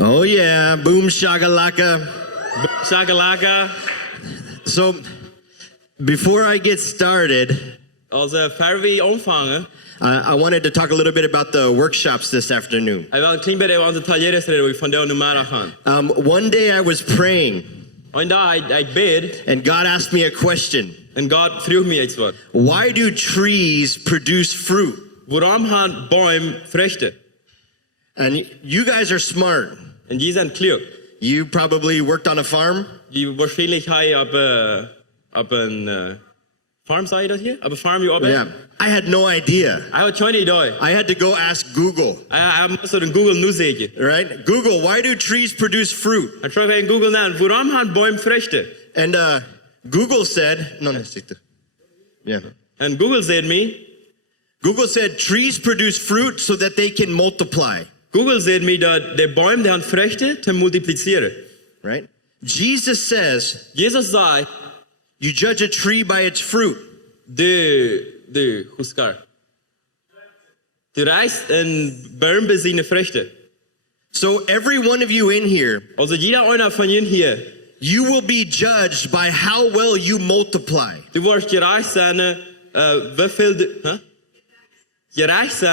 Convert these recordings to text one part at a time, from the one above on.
Oh yeah, boom shakalaka. Shakalaka. So, before I get started, Før vi omfanger, I wanted to talk a little bit about the workshops this afternoon. jeg vil kring bedre om detaljer vi fant det nummer han. One day I was praying, Og en dag jeg bed, and God asked me a question. en God frug mig et svar. Why do trees produce fruit? Hvorom han bøm frugter? And you guys are smart. En de er klug. You probably worked on a farm. De waarschijnlijk hij op een farm, zei je dat hier? Op een farm je arbejder? Yeah, I had no idea. Jeg had geen idee. I had to go ask Google. Jeg moest een Google nu zeggen. Right? Google, why do trees produce fruit? Jeg tror ik Google na, hvorom han bøm frugter? And Google said, yeah. En Google said me. Google said trees produce fruit so that they can multiply. Google said me dat de boom die han frugter te multipliceren. Right? Jesus says, Jesus zei, you judge a tree by its fruit. Huskar. Du reist een boom bij zijn vruchten. So every one of you in here, Also jeder einer von ihnen hier, you will be judged by how well you multiply. du wirst gerecht sein,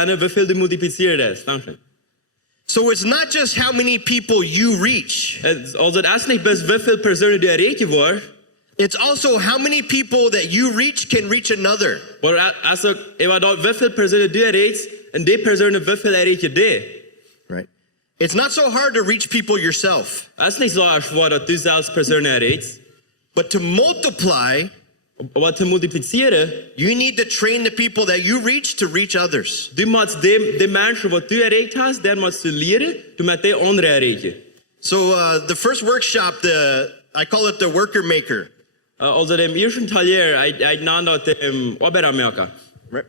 hoeveel du multiplizierst. Danke. So it's not just how many people you reach. Also het is niet best hoeveel personen du erreichen wordt. It's also how many people that you reach can reach another. Maar also, hoeveel personen du erreicht, en die personen hoeveel erreichen die. Right? It's not so hard to reach people yourself. Het is niet zo schwer dat du zelfs personen erreicht. But to multiply, maar te multipliceren, you need to train the people that you reach to reach others. du moet de mensen wat du erreicht hast, dan moet je leren, du moet die anderen erreichen. So the first workshop, I call it the worker maker. Also dem eerste taller, ik naam dat de arbeidermerker. Right.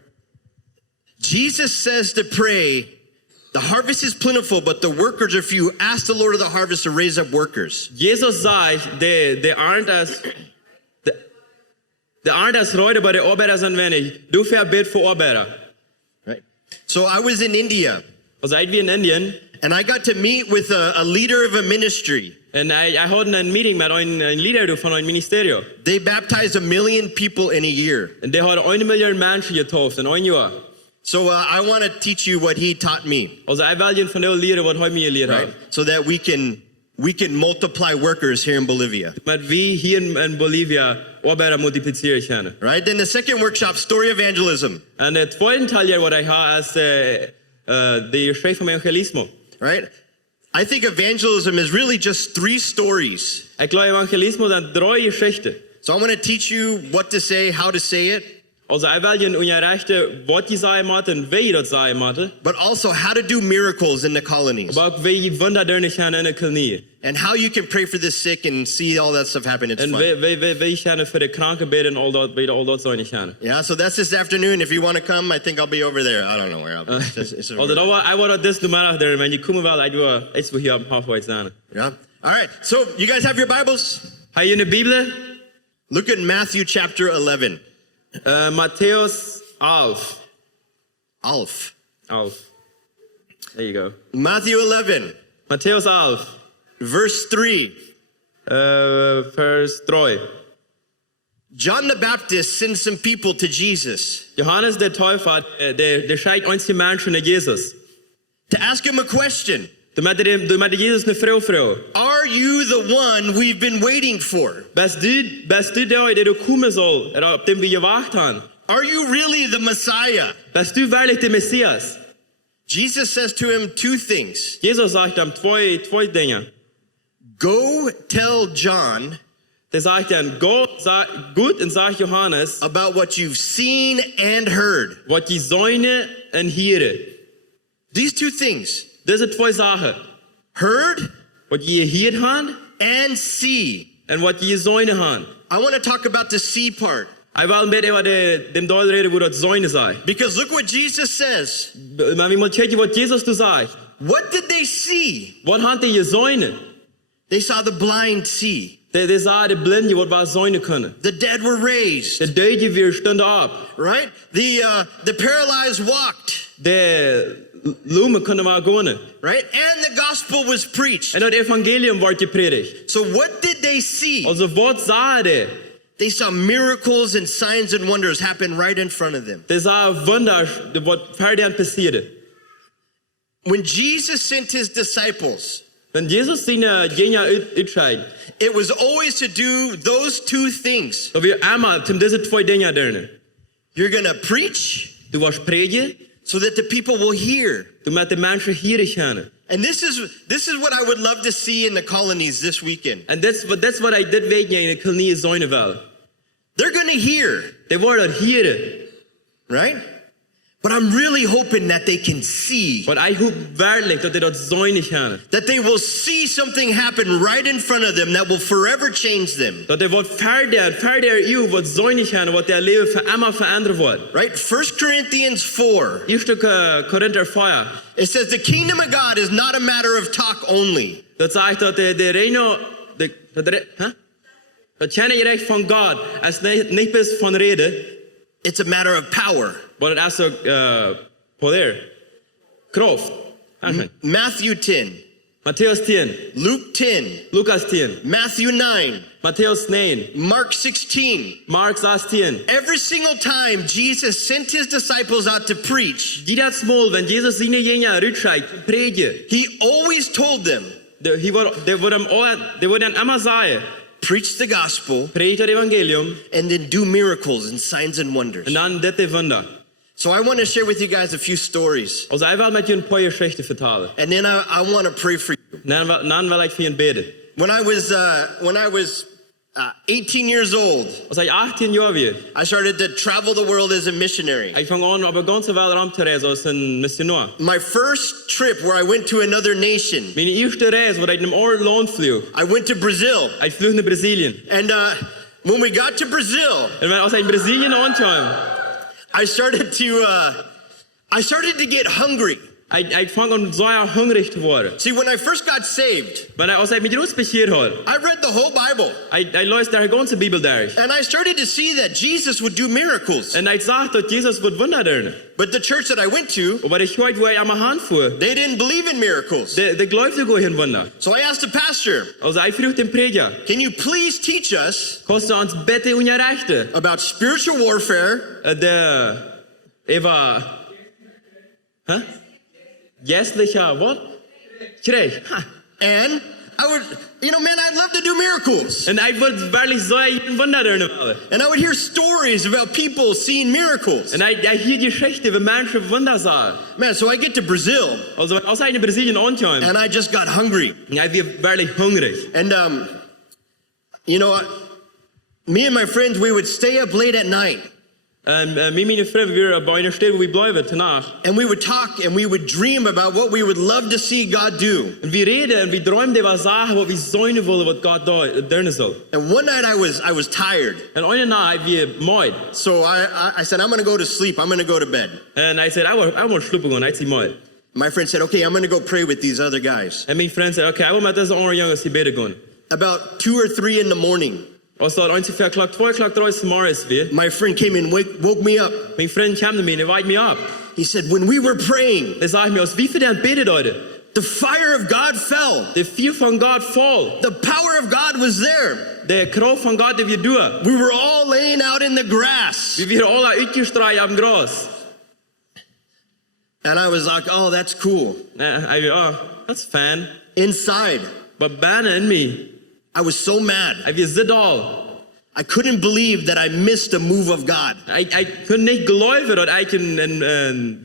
Jesus says to pray, the harvest is plentiful, but the workers are few. Ask the Lord of the harvest to raise up workers. Jesus zei, de aarde is rooide, maar de arbeiders zijn weinig. Du verbid voor arbeider. Right. So I was in India. Also ik was in Indien. And I got to meet with a leader of a ministry. En ik had een meeting met een leider van een ministerie. They baptized 1 million people in a year. En die hadden 1 miljoen mensen getooft in 1 jaar. So I want to teach you what he taught me. Also ik wil je van jou leren wat hij me geleerd heeft. So that we can multiply workers here in Bolivia. Met wie hier in Bolivia arbeider multipliceren kunnen. Right? Then the second workshop, story evangelism. En het tweede taller wat ik heb is de schrijf van evangelisme. Right? I think evangelism is really just 3 stories. Ik geloof evangelisme zijn 3 geschichten. So I want to teach you what to say, how to say it. Also ik wil je onderrichten wat je zeggen moet en wie je dat zeggen moet. But also how to do miracles in the colonies. Maar ook wie je wonderdingen gaan in de kolonie. And how you can pray for the sick and see all that stuff happen. It's En fun. wie gaan voor de kranken bidden en al dat zijn gaan. Yeah, so that's this afternoon. If you want to come, I think I'll be over there. I don't know where I'll be. Also ik word dit de middag daar, maar je komt wel, ik wil iets hier op halfway staan. Yeah. All right. So you guys have your Bibles? Heb je een Bijbel? Look at Matthew chapter 11. Matthäus 11. 11. 11. There you go. Matthew 11. Matthäus 11. Verse 3. Vers 3. John the Baptist sends some people to Jesus Johannes der Täufer, der schickt uns die Menschen nach Jesus. to ask him a question. Du met Jesus eine Frau. Are you the one we've been waiting for? Bist du der du kommen soll, auf dem wir gewartet haben? Are you really the Messiah? Bist du wirklich der Messias? Jesus says to him 2 things. Jesus sagt ihm zwei Dinge. Go tell John Der sagt dann, gut und sag Johannes, about what you've seen and heard. was die Söhne und Hiere. These 2 things. Diese 2 Sachen. Heard Was die gehört haben and see. und was die Söhne haben. I want to talk about the see part. Ich will ein bisschen über dem Teil reden, wo das Söhne sei. Because look what Jesus says. Maar wie moet kijken wat Jesus du sagt. What did they see? Wat had die Söhne? They saw the blind see. Die sahen die Blinde, wat was Söhne können. The dead were raised. De Döde weer stonden op. Right? The paralyzed walked. De Lume kunde man gå ner. right? And the gospel was preached. En dat evangelium wordt gepredikt. So what did they see? Also wat sa det? They saw miracles and signs and wonders happen right in front of them. Det sa wunder, det var färdigt passerade. When Jesus sent his disciples, Men Jesus sina gänga utscheid. it was always to do those two things. Så vi är till dessa två dingar där. You're going to preach Du var predje, so that the people will hear. du mötte människor här i kärnan. And this is what I would love to see in the colonies this weekend. And that's what I did weet in de kolonie zonen wel. They're going to hear, De worden hier. right? But I'm really hoping that they can see. Want I hoop werkelijk dat dat zonen gaan. That they will see something happen right in front of them that will forever change them. Dat er wordt verder uw wat zonen gaan, wat der leven voor immer veranderd wordt. Right? 1 Corinthians 4. Eerste Korinther 4. It says the kingdom of God is not a matter of talk only. Dat zegt dat de reino dat kennen je recht van God als niet best van reden. It's a matter of power. Maar het is ook poder, kracht. Matthew 10. Matthäus 10, Luke 10. Lukas 10, Matthew 9. Matthäus 9, Mark 16. Mark 16. Every single time Jesus sent his disciples out to preach, Jeder Mal, wenn Jesus seine Jünger rückschickt, predigt, he always told them, der würde immer sagen, preach the gospel predigt das Evangelium and then do miracles and signs and wonders. und dann das Wunder. So I want to share with you guys a few stories. Also ich will mit dir ein paar Geschichten vertellen. And then I want to pray for you. Dann will ich für ihn beten. When I was 18 years old, Als ich 18 Jahre war, I started to travel the world as a missionary. ich fang an, aber ganze Welt rumzureisen als ein Missionar. My first trip where I went to another nation, Meine erste Reise, wo ich in einem anderen Land flog, I went to Brazil. ich flog nach Brasilien. And when we got to Brazil, Und als ich in Brasilien ankam, I started to get hungry. ich fang an, sehr hungrig zu werden. See, when I first got saved, Als ich mich rausbekeert habe, I read the whole Bible. ich las die ganze Bibel durch. And I started to see that Jesus would do miracles. Und ich sah, dass Jesus wird Wunder tun. But the church that I went to, Aber ich hörte, wo ich am Hand fuhr, they didn't believe in miracles. der glaubte gar kein Wunder. So I asked the pastor, Also ich frug den Prediger, can you please teach us kannst du uns bitte unterrichten? about spiritual warfare Geistlicher, was? Krieg. and I would, man, I'd love to do miracles. Und ich würde wirklich so ein Wunder tun. And I would hear stories about people seeing miracles. Und ich hier Geschichte, wie Menschen Wunder sahen. Man, so I get to Brazil Also als ich in Brasilien ankam, and I just got hungry. ich war wirklich hungrig. And, me and my friends, we would stay up late at night. Meine Freunde, wir bei einer Stelle, wo wir bleiben, danach. And we would talk and we would dream about what we would love to see God do. Und wir reden und wir träumen über Sachen, was wir sollen wollen, was Gott da tun soll. And one night I was tired. Und eine Nacht, wir müde. So I said, I'm going to go to sleep. I'm going to go to bed. Und ich sagte, ich will schlafen gehen, ich bin müde. My friend said, okay, I'm going to go pray with these other guys. Und mein Freund sagte, okay, ich will mit diesen anderen Jungs hier beten gehen. About 2 or 3 in the morning, Als dat ungefähr klok 2, klok 3 morgens weer. my friend came and woke me up. Mijn vriend kwam naar mij en waait me op. He said, when we were praying, Hij zei me, als wie voor den bidden hadden, the fire of God fell. de vuur van God val. The power of God was there. De kracht van God die we doen. We were all laying out in the grass. We werden alle uitgestraaid op het gras. And I was like, oh, that's cool. Hij zei, oh, that's fine. Inside, Maar bijna in me, I was so mad. hij was zit al. I couldn't believe that I missed a move of God. Ik kon niet geloven dat ik een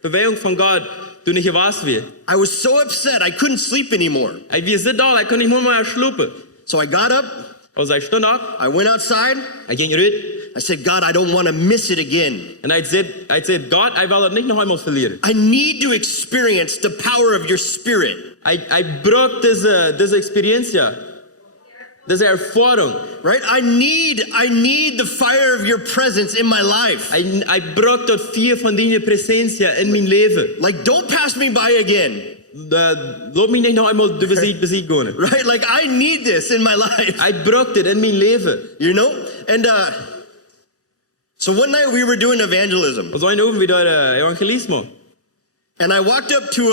beweging van God toen ik was weer. I was so upset, I couldn't sleep anymore. Hij was zit al, ik kon niet meer slapen. So I got up, Als hij stond op, I went outside, hij ging eruit. I said, God, I don't want to miss it again. En hij zei, God, hij wil het niet nog eenmaal verliezen. I need to experience the power of your spirit. Hij brak deze experientie, deze ervaring. Right? I need the fire of your presence in my life. Hij brak dat vuur van die presentie in mijn leven. Like, don't pass me by again. Laat me niet nog eenmaal de beziet gaan. Right? Like, I need this in my life. Hij brak dit in mijn leven. You know? And so one night we were doing evangelism. Als een oven weer evangelisme. And I walked up to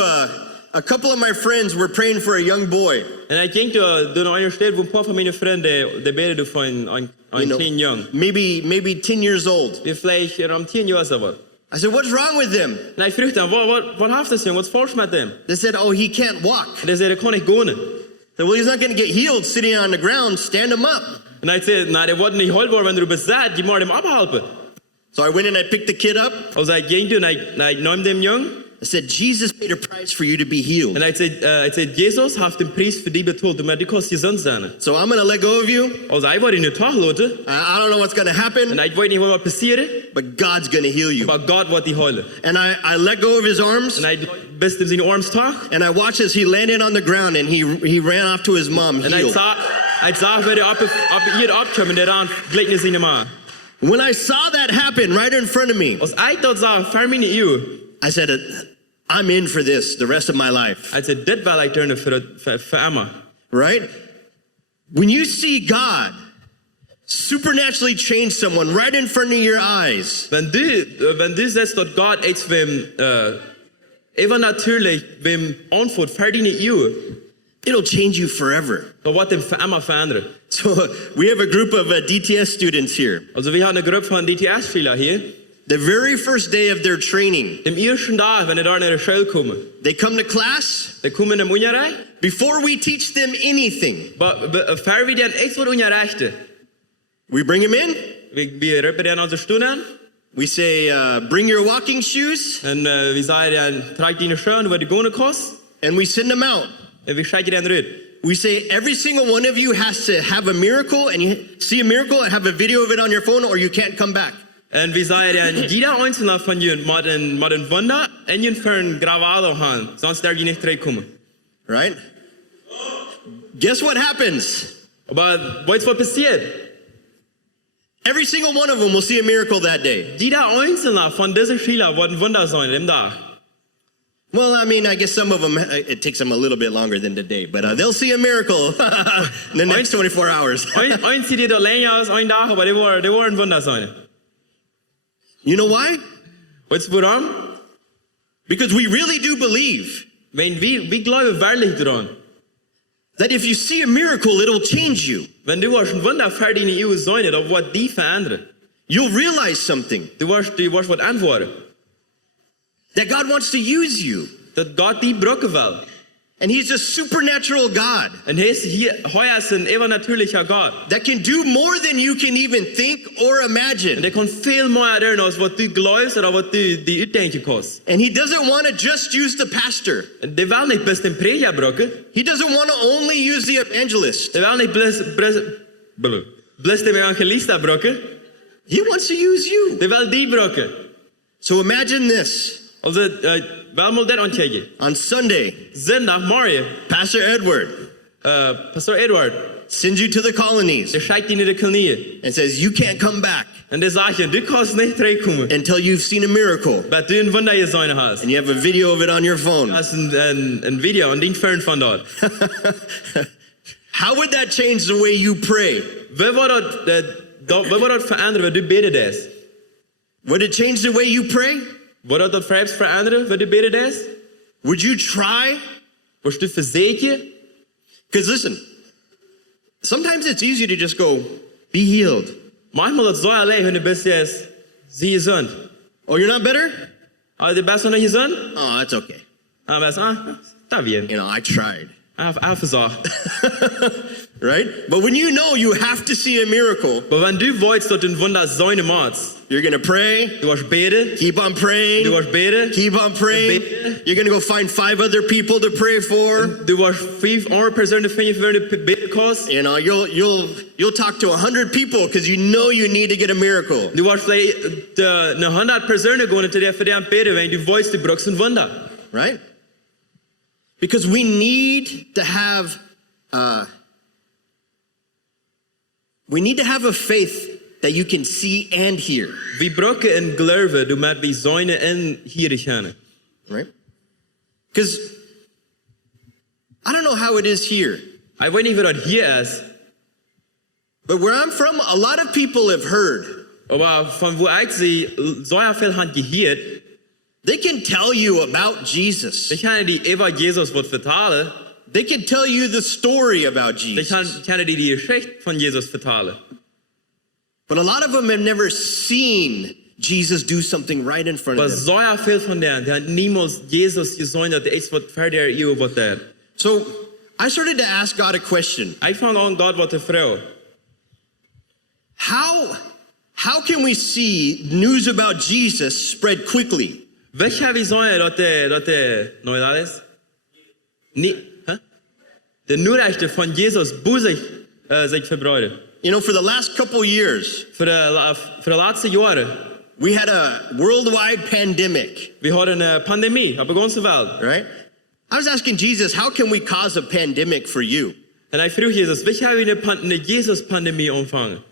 a couple of my friends were praying for a young boy. En ik ging door een stad waar een paar van mijn vrienden de beden voor een klein jong. Maybe 10 years old. Die vielleicht 10 jaar zo wat. I said, what's wrong with him? En ik vroeg dan, wat heeft het jong? Wat is falsch met hem? They said, oh, he can't walk. En hij zei, dat kan niet gaan. I said, well, he's not going to get healed sitting on the ground. Stand him up. En hij zei, nou, dat wordt niet geholpen worden, wanneer du bezet. Je moet hem ophelpen. So I went and I picked the kid up. Dus ik ging toen en ik nam dem jong. I said, Jesus paid a price for you to be healed. En hij zei, Jezus heeft een prijs voor die betaald, maar die kost je zin zijn. So I'm going to let go of you. Dus ik word in de dag laten. I don't know what's going to happen. En ik weet niet wat passeren. But God's going to heal you. Maar God wordt die heilen. And I let go of his arms. En hij best in zijn arms toch. And I watched as he landed on the ground and he ran off to his mom En healed. ik zag weer hier opkomen en dan gelijk naar zijn ma. When I saw that happen right in front of me, Als ik dat zag, 5 minuten uur. I said, I'm in for this the rest of my life. Hij zei, dit wil ik doen voor Emma. Right? When you see God supernaturally change someone right in front of your eyes, Wenn du siehst, dass Gott iets wem even natuurlijk wem antwoord verdienen uur, it'll change you forever. dan wordt hem voor Emma veranderen. So we have a group of DTS students here. Also wir haben eine Gruppe von DTS-Schülern hier. The very first day of their training, Dem ersten Tag, wenn sie da in der Schule kommen, they come to class. die kommen in der Unterricht. Before we teach them anything, Bevor wir dann echt was unterrichten, we bring them in. wir rufen dann unsere Stunden. We say, bring your walking shoes. Und wir sagen dann, trag deine Schuhe und die gehen kosten. And we send them out. Und wir schicken dann raus. We say every single one of you has to have a miracle, and you see a miracle and have a video of it on your phone, or you can't come back. Und wir sagen dann, jeder einzelne von ihnen muss ein Wunder in ihren Fern Gravado haben, sonst darf ich nicht zurückkommen. Right? Guess what happens? Aber weißt du, was passiert? Every single one of them will see a miracle that day. Jeder einzelne von diesen Schülern wird ein Wunder sein im Tag. Well, I mean, I guess some of them, it takes them a little bit longer than today, but they'll see a miracle in the next 24 hours. Ein sieht die da länger aus, ein Tag, aber die wollen ein Wunder sein. You know why? Weißt du warum? Because we really do believe Wenn wir glauben wirklich daran, that if you see a miracle, it'll change you. wenn du ein Wunder verdienen in sein, dann wird die verändern. You'll realize something, Du wirst was antworten. that God wants to use you. Dass Gott die brauchen will. And he's a supernatural God Und er ist ein übernatürlicher Gott. that can do more than you can even think or Und imagine. er kann viel mehr tun, als was du glaubst oder was du dir uitdenken kannst. And he doesn't want to just use the pastor. Und der will nicht bloß den Prediger brauchen. He doesn't want to only use the evangelist. Der will nicht bloß den Evangelista brauchen. He wants to use you. Der will die brauchen. So imagine this. Also, wel mal das ankijken. On Sunday, Zondag, morgen, Pastor Edward Pastor Edward, sends you to the colonies der schickt ihn in die Knie. and says, you can't come back Und der sagt, du kannst nicht zurückkommen, until you've seen a miracle. weil du ein Wunder gesehen hast. And you have a video of it on your Du phone. hast ein Video und den Fern von dort. How would that change the way you pray? Wie wird das verändern, wenn du betest? Would it change the way you pray? Wird das selbst verändern, wenn du betest? Would you try? Wirst du versägen? Because listen, sometimes it's easy to just go, be healed. Manchmal ist es so allein, wenn du bist jetzt, sie gesund. Oh, you're not better? Aber du bist noch nicht gesund? Oh, that's okay. Aber da bien. You know, I tried. Ich habe versagt. Right? But when you know you have to see a miracle, Aber wenn du willst, dass du ein Wunder sein musst, you're going to pray, du wirst beten, keep on praying, du wirst beten, keep on praying. You're going to go find 5 other people to pray for. du wirst 5 andere Personen finden, für die du beten kannst. You know, you'll talk to 100 people because you know you need to get a miracle. Du wirst vielleicht 100 Personen gehen, zu der für dich beten, wenn du weißt, du brauchst ein Wunder. Right? Because we need to have a faith that you can see and hear. Wir brauchen ein Glaube, du mit wie seine in hier können. Right? Because I don't know how it is here, Ich weiß nicht, wie das hier ist, but where I'm from, a lot of people have heard aber von wo ich sie so viel haben gehört, They can tell you about Jesus. De kan die over Jesus wat vertalen. They can tell you the story about De Jesus. kan die Geschichte von Jesus vertalen. But a lot of them have never seen Jesus do something right in front Maar of them. zo veel van die har niemals Jesus gezien dat iets wat verder jou wat der. So I started to ask God a question. Ik vang aan God wat te vragen. How can we see news about Jesus spread quickly? Weet je wie zijn dat nou dat is? Nee, huh? De nieuwrechten van Jesus boezig zich verbreiden. You know, for the last couple years, Voor de laatste jaren, we had a worldwide pandemic, we hadden een pandemie op de ganze wereld. right? I was asking Jesus, how can we cause a pandemic for you? En ik vroeg Jezus, weet je wie een Jesus-pandemie ontvangen?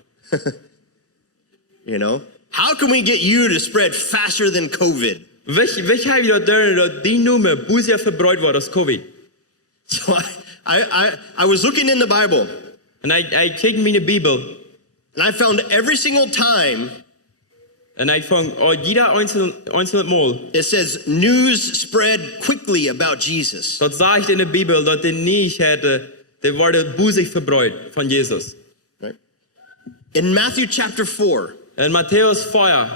You know, how can we get you to spread faster than COVID? Weet je dat die noemen boezig verbreid wordt als COVID? So I was looking in the Bible, En ik keek in mijn Bijbel and I found every single time en ik vang jeder einzelne Mal, it says news spread quickly about Jesus. dat zegt in de Bijbel dat de niet de worden boezig verbreid van Jesus. Right? In Matthew chapter 4, En Matthäus 4,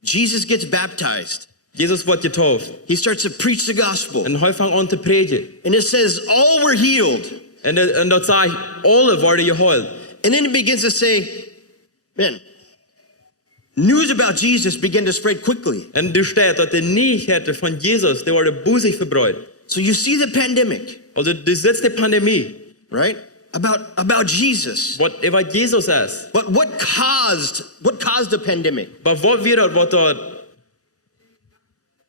Jesus gets baptized. Jesus wordt getauft. He starts to preach the gospel. En hij vangt aan te prediken. And it says all were healed. En dat zegt, alle worden geheeld. And then it begins to say, man, news about Jesus began to spread quickly. En er staat dat de nieuwheden van Jesus, die worden boezig verbreid. So you see the pandemic, Also, dus dit is de pandemie. right? About Jesus. Wat Jesus is. But what caused the pandemic? Maar wat weer dat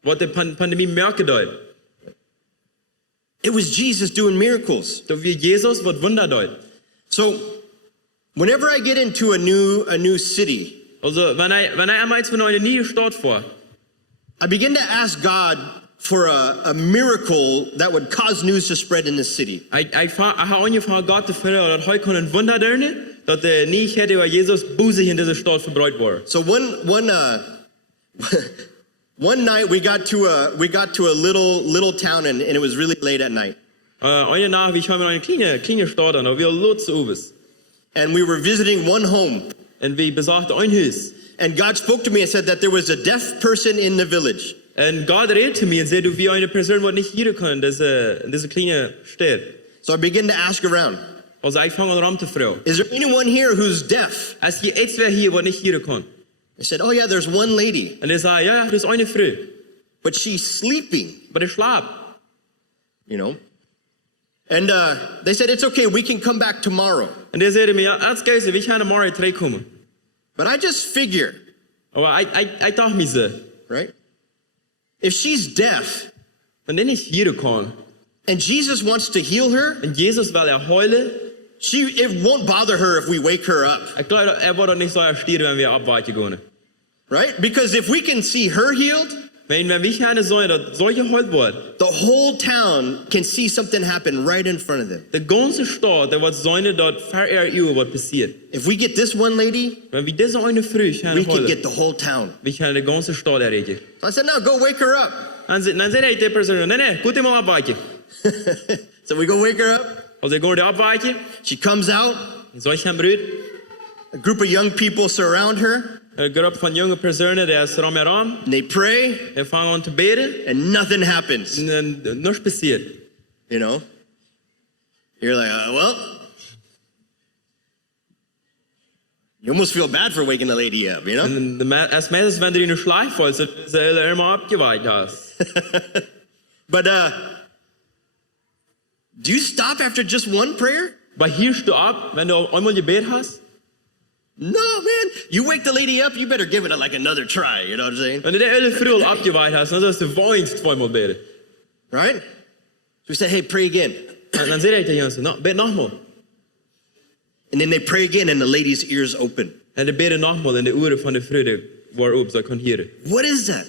wat de pandemie merken deed? It was Jesus doing miracles. Dat weer Jesus wat wunder deed. So whenever I get into a new city, Also, wenn ich einmal jetzt von einer neuen Stadt vor, I begin to ask God for a miracle that would cause news to spread in the city. ich habe angefangen, Gott zu fragen, dass heute ein Wunder drin, dass der nicht hätte über Jesus busig in dieser Stadt verbreitet wurde. So one night we got to a little town and it was really late at night. Eine Nacht, wir kamen in eine kleine Stadt an, aber wir lutz ubes. And we were visiting one home. Und wir besuchten ein Haus. And God spoke to me and said that there was a deaf person in the village. Und Gott redete zu mir und sagte, wie eine Person, die nicht hier kann, in diese kleine Stadt. So I began to ask around. Also ich fange an zu fragen. Is there anyone here who's deaf? Ist hier etwas hier, was nicht hier kann? I said, oh yeah, there's one lady, Und er sagte, ja, das ist eine Frau. but she's sleeping, Aber die schlaft. you know. And they said, it's okay, we can come back tomorrow. Und er sagte mir, ja, das geht so, wir können morgen zurückkommen. But I just figure, Aber ich dachte mir so, right? If she's deaf wenn der nicht hier kann, and Jesus wants to heal her, und Jesus will heilen, it won't bother her if we wake her up, ich glaube, wird nicht so erstehen, wenn wir abweichen gehen. right? Because if we can see her healed, Wenn wir keine sollen, dass solche geheilt wird, the whole town can see something happen right in front of them. der ganze Stadt, der wird sollen, dort verehrt was passiert. If we get this one lady, Wenn wir diese eine Frau we können can heilen, get the whole town. wir können die ganze Stadt erreichen. So I said, no, go wake her up. Dann sagt die Person, nein, gut immer abweichen. So we go wake her up. Also, ich gehe abweichen, She comes out. solche Brüder, A group of young people surround her. eine Gruppe von jungen Personen, der ist herum, And they pray, der fangen an zu beten, and nothing happens. und nichts passiert. You know? You're like, well, you almost feel bad for waking the lady up, you know? Und als meistens, wenn du in den Schleif fällst, dass du immer abgeweicht hast. But do you stop after just one prayer? Weichst du ab, wenn du einmal Gebet hast? No, man. You wake the lady up, you better give it like another try, you know what I'm saying? Wenn du die alle früh abgeweicht hast, dann sollst du weinst zweimal beten. Right? So we said, hey, pray again. Und dann sagt er dir, no, bet nochmal. And then they pray again, and the lady's ears open. Und er betet nochmal, und die Ohren von der Frau war auf, so kann hören. What is that?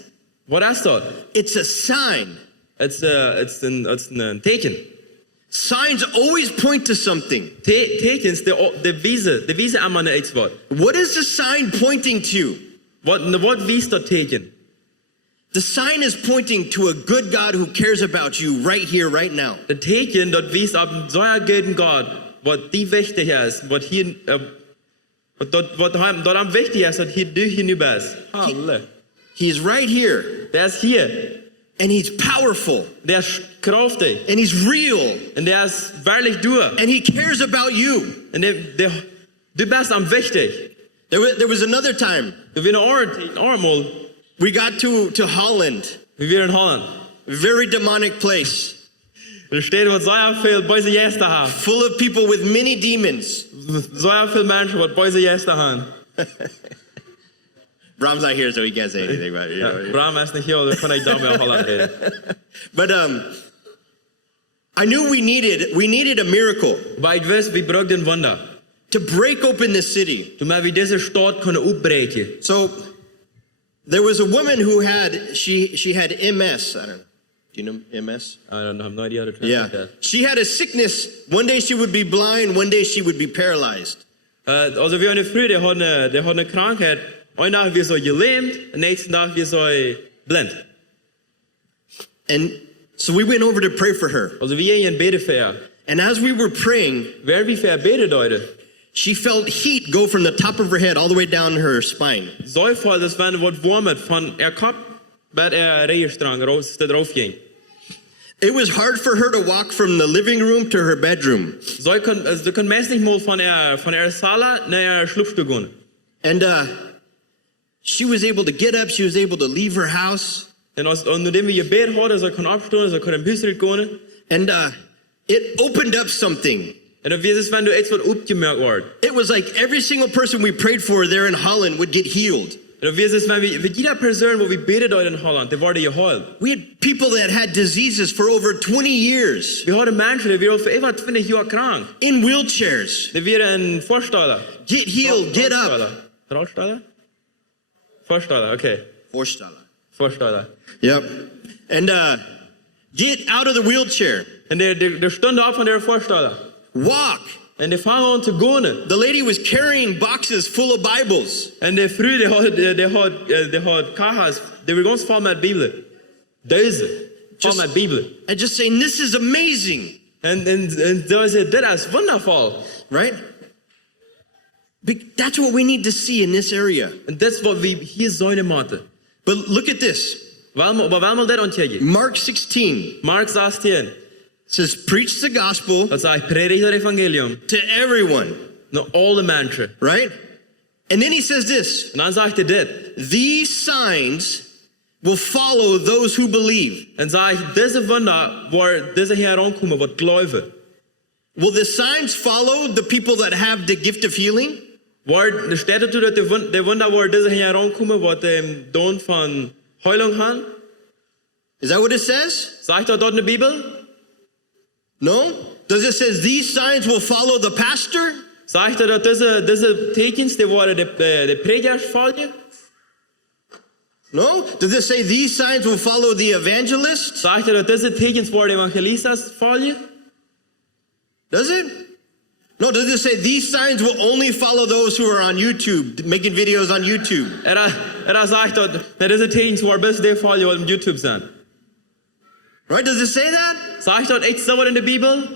Was ist das? It's a sign. Es ist ein Teken. Signs always point to something. Tekens, de Wiese an meine Ex-Wort. What is the sign pointing to? Was wies das Teken? The sign is pointing to a good God who cares about you right here, right now. Det teken dat viser op en så gøden God, hvor de vigtig er, hvor hin, hvor han vigtig er, så du hinubas. Halle. He's right here, Det er her. and he's powerful, Det er kraftig. and he's real, En det er værligt du. and he cares about you. En du er am vigtig. There was another time Du vil en armål. we got to Holland, Vi vil en Holland. very demonic place, Der steht, hvor så veel boze jester har. full of people with many demons. Så veel mensen wat boze jester har. Bram's not here, so he can't say anything about it. You know? Bram is niet hier, dus kan ik daarmee op Holland reden. But I knew we needed a miracle Maar ik wist, we brugden wonder. to break open the city. Toen we deze stad kunnen opbreken. So there was a woman who she had MS. I don't know. Do you know MS? I don't have no idea how to translate Yeah. that. She had a sickness. One day she would be blind, one day she would be paralyzed. Also wir haben früher, der hat eine Krankheit. Ein Tag wir so gelähmt, den nächsten Tag wir so blind. And so we went over to pray for her. Also wir gingen beten für ihr. And as we were praying, Wer wie für ihr betet heute? she felt heat go from the top of her head all the way down her spine. So voll, dass wenn was warmet von ihr Kopf, bei der Regenstrang drauf ging. It was hard for her to walk from the living room to her bedroom. So du kannst meist nicht mal von ihrer Sala nach ihr Schlupfstück gehen. And she was able to get up, she was able to leave her house. Und nachdem wir gebet hatten, so kann aufstehen, so kann im Hüsrit gehen. And it opened up something. Und wie ist es, wenn du etwas aufgemerkt wird? It was like every single person we prayed for there in Holland would get healed. Und wie ist es, wenn wir jeder Person, wo wir betet heute in Holland, der wurde geheilt. We had people that had diseases for over 20 years Wir hatten Menschen, die waren für über 20 Jahre krank. in wheelchairs. Die waren in Vorsteller. Get healed, get up. Rollsteller? Vorsteller, okay. Vorsteller. Yep. And get out of the wheelchair. Und der stand auf von der Vorsteller. Walk. Und die fangen an zu gehen. The lady was carrying boxes full of Bibles. Und der früh, der hat Kahas, der war ganz voll mit Bibel. Diese, voll mit Bibel. And just saying, this is amazing. Und da ist das wundervoll. Right? That's what we need to see in this area. Und das, was wir hier sollen machen. But look at this. Aber weil mal das anzeigen. Mark 16 Mark 16. says, preach the gospel Dat sagt, predigt das Evangelium. to everyone. Naar alle mensen. Right? And then he says this. En dan zegt hij dit. These signs will follow those who believe. En zegt, deze wunder, waar deze herankomen, wat geloven. Will the signs follow the people that have the gift of healing? Waar de staat toe dat de wunder, waar deze herankomen, wat de don van heilung hebben. Is that what it says? Zegt dat in de Bijbel? No? Does it say these signs will follow the pastor? Zegt dat deze tekens, die worden de predikers volgen? No? Does it say these signs will follow the evangelist? Zegt dat deze tekens worden evangelistas volgen? Does it? No, does it say these signs will only follow those who are on YouTube, making videos on YouTube? Zegt dat deze tekens worden best de volgen wat op YouTube zijn. Right? Does it say that? Zegt dat echt zo in de Bijbel?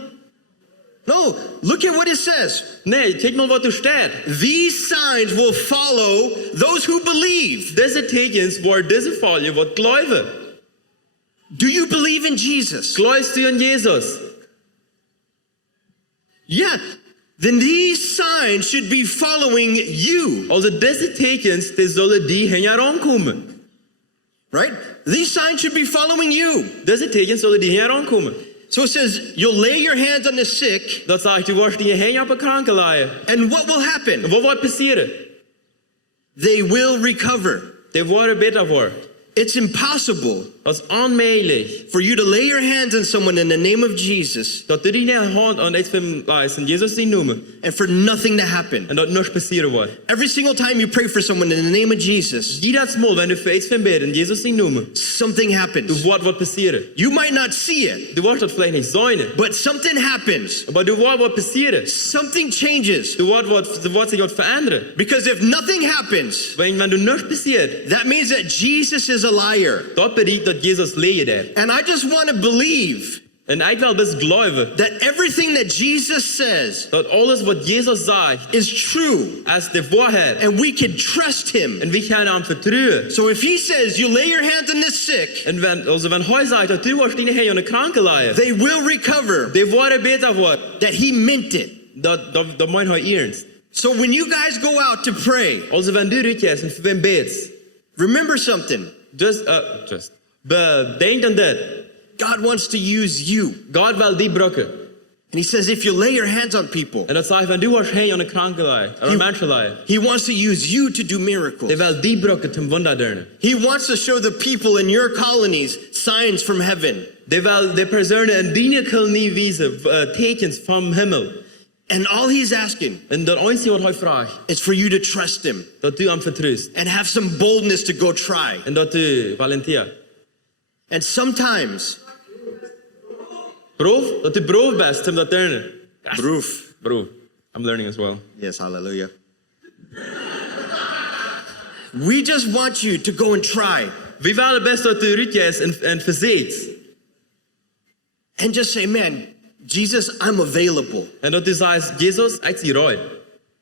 No. Look at what it says. Nee, kijk maar wat er staat. These signs will follow those who believe. Deze tekens worden deze volgen wat geloven. Do you believe in Jesus? Geloofst du in Jezus? Yeah. Then these signs should be following you. Also deze tekens, die zullen die herankomen. Right? These signs should be following you. Deze tekens zullen die herankomen. So it says, you'll lay your hands on the sick. Dat zegt, je wordt je heen op een kranke leggen. And what will happen? En wat wordt passeren? They will recover. Die worden beter worden. It's impossible Als onmogelijk. for you to lay your hands on someone in the name of Jesus Dat du dine hand aan iets van in Jesus die noemen. and for nothing to happen. En dat niks passeren wordt. Every single time you pray for someone in the name of Jesus, Iedere maal wanneer du voor iets van bent in Jesus die noemen. something Du happens. wordt wat passeren. You might not see it, Du wordt dat vielleicht niet zijn. but something happens. Maar du wordt wat passeren. Something changes. Du wordt zich wat veranderen. Because if nothing happens, Wenn du niks passiert, that means that Jesus is a liar. dat betekent dat Jesus leed daar. And I just want to believe En ik wil best geloven that everything that Jesus says dat alles wat Jesus zegt is true is de waarheid. and we can trust him. En we gaan hem vertrouwen. So if he says you lay your hands on this sick, En wenn hij zegt dat du wordt die heen aan de kranke leien, they will recover, die worden beter worden. that he meant it. Dat meint hij ernst. So when you guys go out to pray, Also wenn du uitjes en wenn beets, remember something. bedenk aan dit. God wants to use you. God wil die brokken. And he says if you lay your hands on people, En dat zegt wenn du wordt heen aan de kranke leien, aan de mensen leien, he wants to use you to do miracles. die wil die brokken ten wonder doen. He wants to show the people in your colonies signs from heaven. Die wil de personen in die kolonie wijzen, tekens van hemel. And all he's asking En dat enige wat hij vraagt, is for you to trust him dat u hem vertrouwt. and have some boldness to go try. En dat u valentia. And sometimes, Dat u broof best om dat te leren. proof. Bro, I'm learning as well. Yes, hallelujah. We just want you to go and try We willen best dat u uitjes en verzet. and just say, man, Jesus, I'm available. En dat u zegt, Jezus, ik zie eruit.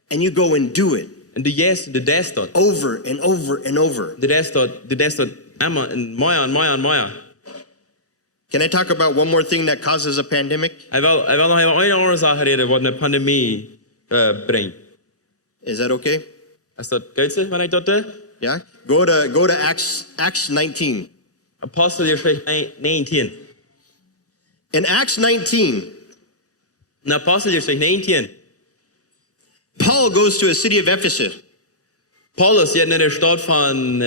And you go and do it En de des dat. over and over and over. De des dat, Emma en Maya. Can I talk about one more thing that causes a pandemic? Hij wil nog even een andere zaak reden wat een pandemie brengt. Is that okay? Is dat goed zo, wanneer ik dat doe? Yeah? Go to Acts 19. Apostelgeschichte 19. In Acts 19, In Apostelgeschichte 19. Paul goes to a city of Ephesus. Paulus zit in de stad van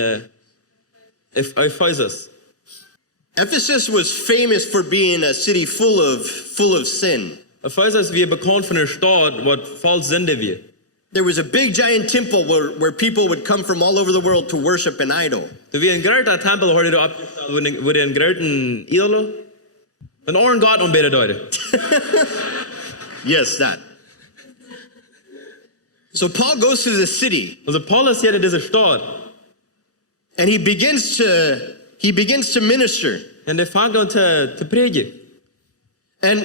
Ephesus. Ephesus was famous for being a city full of sin. Ephesus weer bekend van een stad wat vol zonde weer. There was a big giant temple where people would come from all over the world to worship an idol. Er weer een grote tempel hoorde opgesteld, waar een grote idol, een oren god aanbidden duiden. Yes, that. So Paul goes to the city Also Paulus zit in deze stad and he begins to minister. en hij vangt dan te prediken. And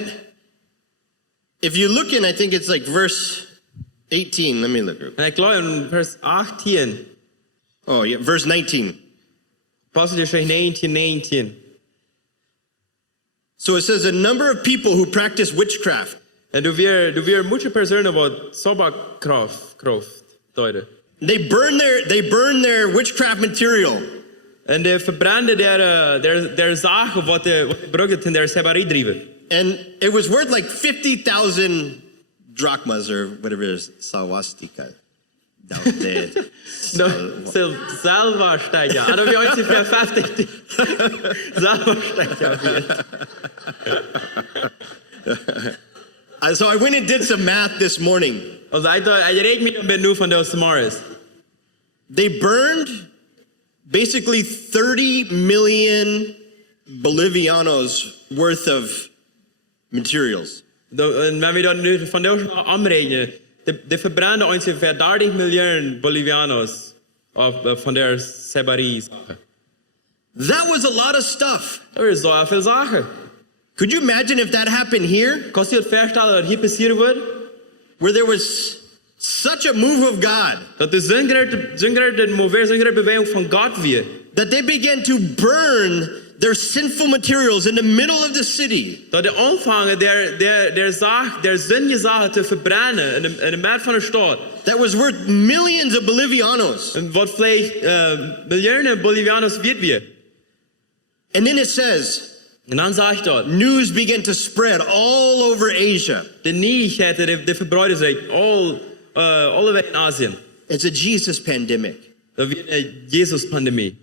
if you look in, I think it's like verse 18. Let me look. En ik lees in vers 18, Oh, yeah, verse 19. Apostelgeschichte 19. So it says a number of people who practice witchcraft En du weer moeten personen wat sabbatkracht duiden. they burn their witchcraft material. En de verbranden der zaken wat de gebruikt in der sabbarie drijven. And it was worth like 50,000 drachmas or whatever it is, sawastika. No, Salva-stekker. En dan weer ongeveer 50. Salva-stekker weer. So I went and did some math this morning. Also ik reed me ben nu van deze morgens. They burned basically 30 million Bolivianos worth of materials. En wenn we dat nu van deze omrekenen, de verbranden ongeveer 30 miljoen Bolivianos van der sabbarie. That was a lot of stuff. Dat is zo veel zaken. Could you imagine if that happened here? Kan je het voorstellen dat hier passeren wordt? Where there was such a move of God Dat is zo'n grote beweging van God weer. that they began to burn their sinful materials in the middle of the city. Dat de aanvangen der zondige zaken te verbranden in de midden van de stad. That was worth millions of Bolivianos. En wat vlees miljoenen Bolivianos weet weer. And then it says, En dan zegt dat. news began to spread all over Asia. De nieuwigheden die verbreiden zich alle in Azië. It's a Jesus pandemic. Dat weer een Jezus-pandemie.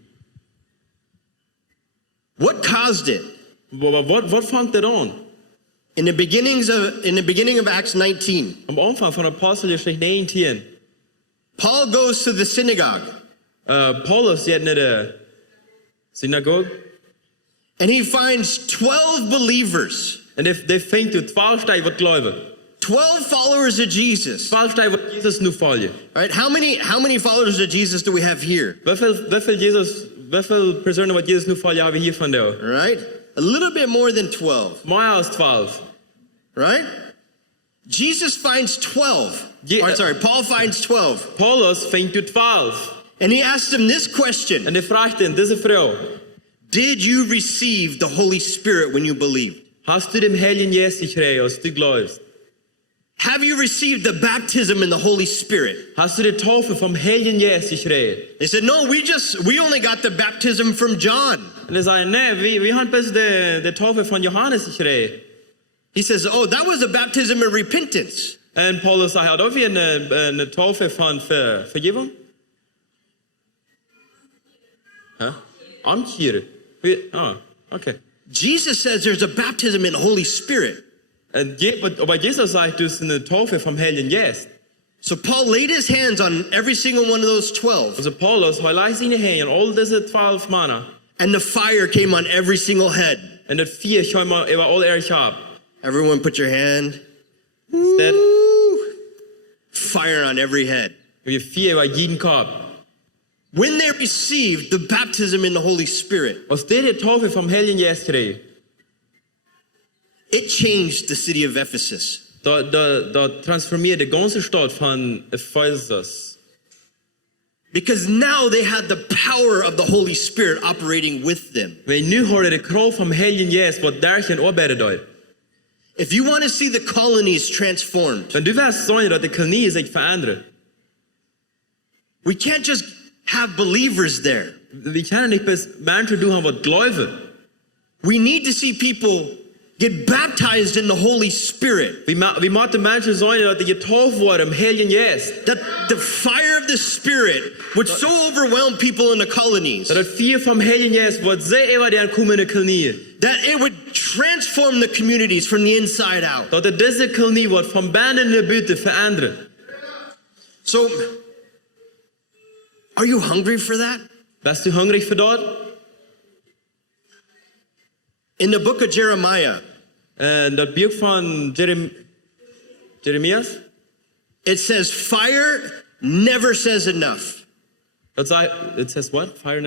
What caused it? Wat vangt det an? In the beginning of Acts 19, Am Anfang von Apostelgeschichte 19. Paul goes to the synagogue Paulus gik ned i synagogen. and he finds 12 believers, En det fik jo 12 steg wat geloven. 12 followers of Jesus. 12 steg wat Jesus nu følger. All right, how many followers of Jesus do we have here? Hoeveel personer wat Jesus nu følger har vi her von der? All right, a little bit more than 12, Mere als 12. right? Jesus finds 12. Paul finds 12. Paulus fik jo 12. And he asked them this question. En det fragte en deze vrouw. Did you receive the Holy Spirit when you believed? Hast du dem Heiligen Geist gekregen als du glaubst? Have you received the baptism in the Holy Spirit? Hast du die Taufe vom Heiligen Geist gekregen? They said, no, we only got the baptism from John. Und er sagte, nee, wir haben bis die Taufe von Johannes gekregen. He says, oh, that was a baptism of repentance. Und Paulus sagt, auch wir eine Taufe von Vergebung? Hä? Umkehren. Okay. Jesus says there's a baptism in the Holy Spirit. Aber Jesus sagt, du hast eine Taufe vom Heiligen Geist. So Paul laid his hands on every single one of those 12. Also Paulus, hij legt zijn handen all diese 12 mannen. And the fire came on every single head. En dat vuur kwam over al erg op. Everyone put your hand. That Fire on every head. we vuur over jeden Kopf. When they received the baptism in the Holy Spirit, Als die Taufe vom Heiligen Geist kregen, it changed the city of Ephesus. da transformiert die ganze Stadt von Ephesus. Because now they had the power of the Holy Spirit operating with them. Weil nu har de kraft vom Heiligen Geist wat daar geen arbeid doet. If you want to see the colonies transformed, Wenn du willst sehen, dat de kolonie zich veranderen, we can't just have believers there. we kunnen niet bis mensen doen wat geloven. We need to see people get baptized in the Holy Spirit. We moeten mensen zijn dat die getauft worden im Heiligen Geist. That the fire of the Spirit would so overwhelm people in the colonies Dat het vuur vom Heiligen Geist wat zij over die komende kolonie. that it would transform the communities from the inside out. Dat het deze kolonie wordt van binnen naar buiten veranderen. So, are you hungry for that? Bist du hungrig voor dat? In the book of Jeremiah, Dat boek van Jeremias, it says fire never says enough. dat zei, it says what? Fire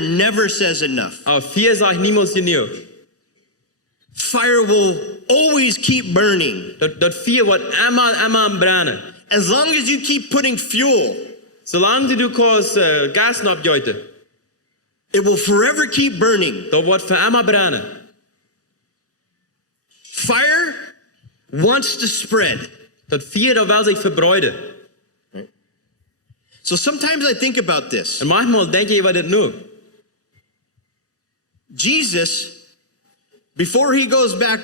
never says enough. Vuur zegt niemals genoeg. Fire will always keep burning. Dat vuur wordt eenmaal brennen. As long as you keep putting fuel, Zolang du kannst gas opjuiten, it will forever keep burning. dat wordt voor eenmaal brennen. Fire wants to spread. Dat vuur dat wil zich verbreiden. So sometimes I think about this. En manchmal denk je wat dit nu. Jesus, before he goes back,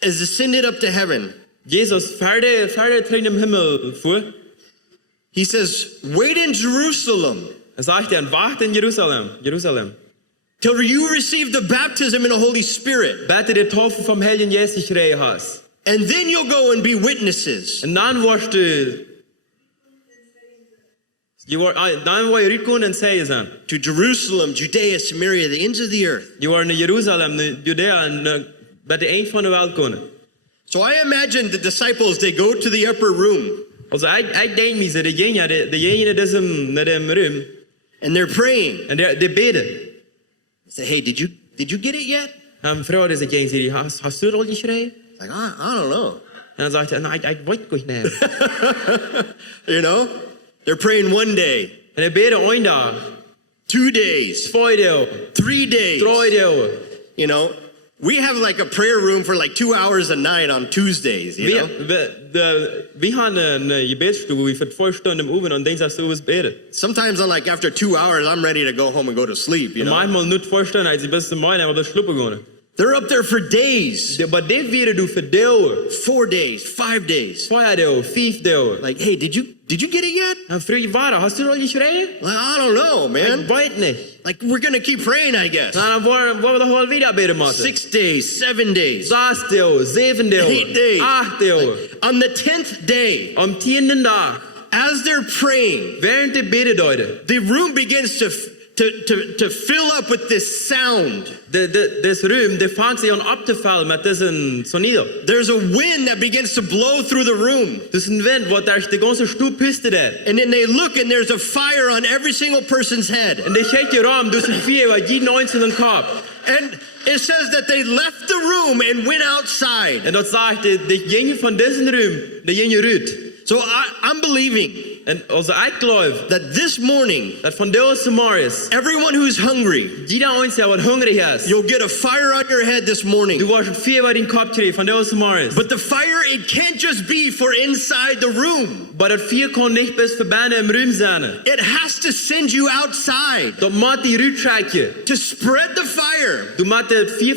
is ascended up to heaven. Jesus verder terug in de hemel voor. He says, wait in Jerusalem En zegt hij, wacht in Jeruzalem. till you receive the baptism in the Holy Spirit. Bis je de taufe vom Heiligen Geist gekregen hast. And then you'll go and be witnesses. En dan word je uitkomen en zeggen zijn. To Jerusalem, Judea, Samaria, the ends of the earth. Je wordt naar Jeruzalem, naar Judea en bij de eind van de wereld komen. So I imagine the disciples, they go to the upper room. Also ik denk me, ze gaan naar de room. And they're praying. En de beden. Say, hey, did you get it yet? En vragen ze tegen hast du het al gekregen? Like, I don't know. En dan zegt hij, ik weet het niet. You know? They're praying one day, En de beden 1 dag, 2 days, 2 dagen, 3 days. 3 dagen. You know? We have like a prayer room for like 2 hours a night on Tuesdays, you know? We gaan een gebedsstoel voor 2 stunden im Oven en dinsdagsavond beden. Sometimes I'm like, after 2 hours, I'm ready to go home and go to sleep, you En know? manchmal nu 2 stunden, als je best morgen hebben, we slapen gaan. They're up there for days. Maar dit weer doen voor dagen. 4 days, 5 days. 2 dagen, 5 dagen. Like, hey, Did you get it yet? Früher war, hast du noch geschrien? Like, I don't know, man. Ich weiß nicht. Like, we're gonna keep praying, I guess. Na, dann wollen wir doch mal wieder beten machen. 6 days, 7 days. 6 Tage, 7 Tage, 8 days. 8 Tage. On the 10th day, Am 10. Tag, as they're praying, während die Bete deuten, the room begins to fill up with this sound. das Raum, der fängt sich an abzufallen mit diesem Sonido. There's a wind that begins to blow through the room. Das ist ein Wind, wo durch die ganze Stube pistet. And then they look and there's a fire on every single person's head. Und der schaut die Raum, du sind vier über jeden einzelnen Kopf. And it says that they left the room and went outside. Und dort sagt die gingen von diesem Raum, die gingen rüt. So I'm believing Und also ich glaube, that this morning, dass von deze morgen, everyone who's hungry, jeder Einzelne, der hungrig ist, you'll get a fire on your head this morning. du wirst vier über den Kopf kriegen, von deze morgen. But the fire, it can't just be for inside the room. Aber das vier kann nicht bis für Beine im Raum sein. It has to send you outside Dort muss die Rüt schreien. to spread the fire. Du musst das vier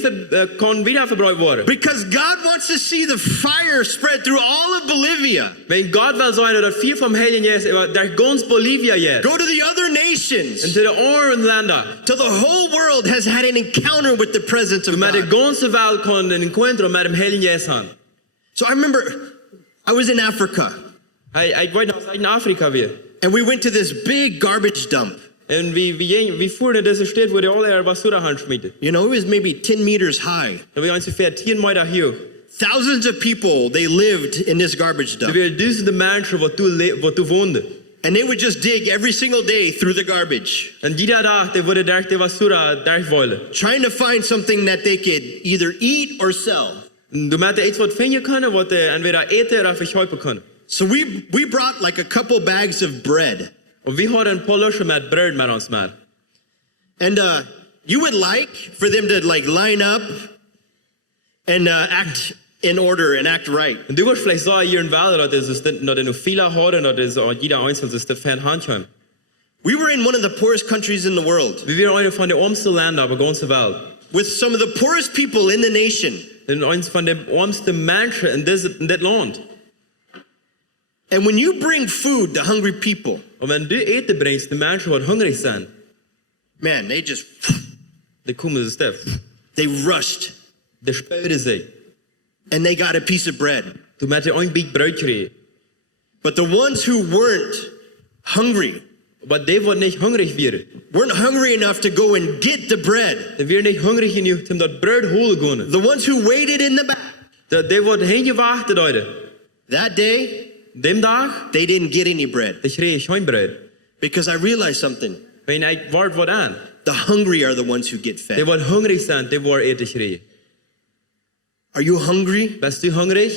kann wieder verbreitet werden. Because God wants to see the fire spread through all of Bolivia. Wenn Gott will sein, dass vier vom Heiligen ist, durch ganz Bolivia jetzt, Go to the other und nations. zu den anderen Ländern, Till the whole world has had an encounter with the presence of mit der God. ganzen Welt kann ein Encuentro mit dem Heiligen Geist haben. So I remember I was in Africa Ich weiß noch, als ich in Afrika war. and we went to this big garbage dump. Und wir fuhren in diese Stadt, wo die alle ihre Basura hinschmieden. You know, it was maybe 10 meters high. Da war ungefähr 10 Meter hoch. Thousands of people, they lived in this garbage Da dump. waren tausende Menschen, wo du wohnst. And they would just dig every single day through the garbage, Und jeder Tag, der wurde durch die Basura durchwollen. trying to find something that they could either eat or sell. Und du möchtest etwas finden können, was du entweder eten oder verkaufen können. So we brought like a couple bags of bread. Und wir hatten ein paar Löcher mit Brot mit uns mit. And you would like for them to like line up and act in order and act right. Und du wirst vielleicht sagen, hier in Wälder, dass es noch viele haben, dass jeder Einzelne das von Hand kann. We were in one of the poorest countries in the world Wir waren eine von den ärmsten Ländern auf der ganzen Welt. with some of the poorest people in the nation. Und eines von den ärmsten Menschen in diesem Land. And when you bring food to hungry people, Und wenn du Eten bringst, die Menschen, die hungrig sind, man, they just, die kommen zu dir. they rushed Die spüren sich. and they got a piece of bread. Du möchtest ein Stück Brot kriegen. But the ones who weren't hungry, Aber die, die nicht hungrig werden, weren't hungry enough to go and get the bread. die werden nicht hungrig genug, um das Brot holen können. The ones who waited in the back, Die, die hingewartet haben, that day, dem Tag, they didn't get any bread. die kriegen kein Brot. Because I realized something. Wenn ich warte, was an. The hungry are the ones who get Die, fed. die hungrig sind, die wollen Eten kriegen. Are you hungry? Bist du hungrig?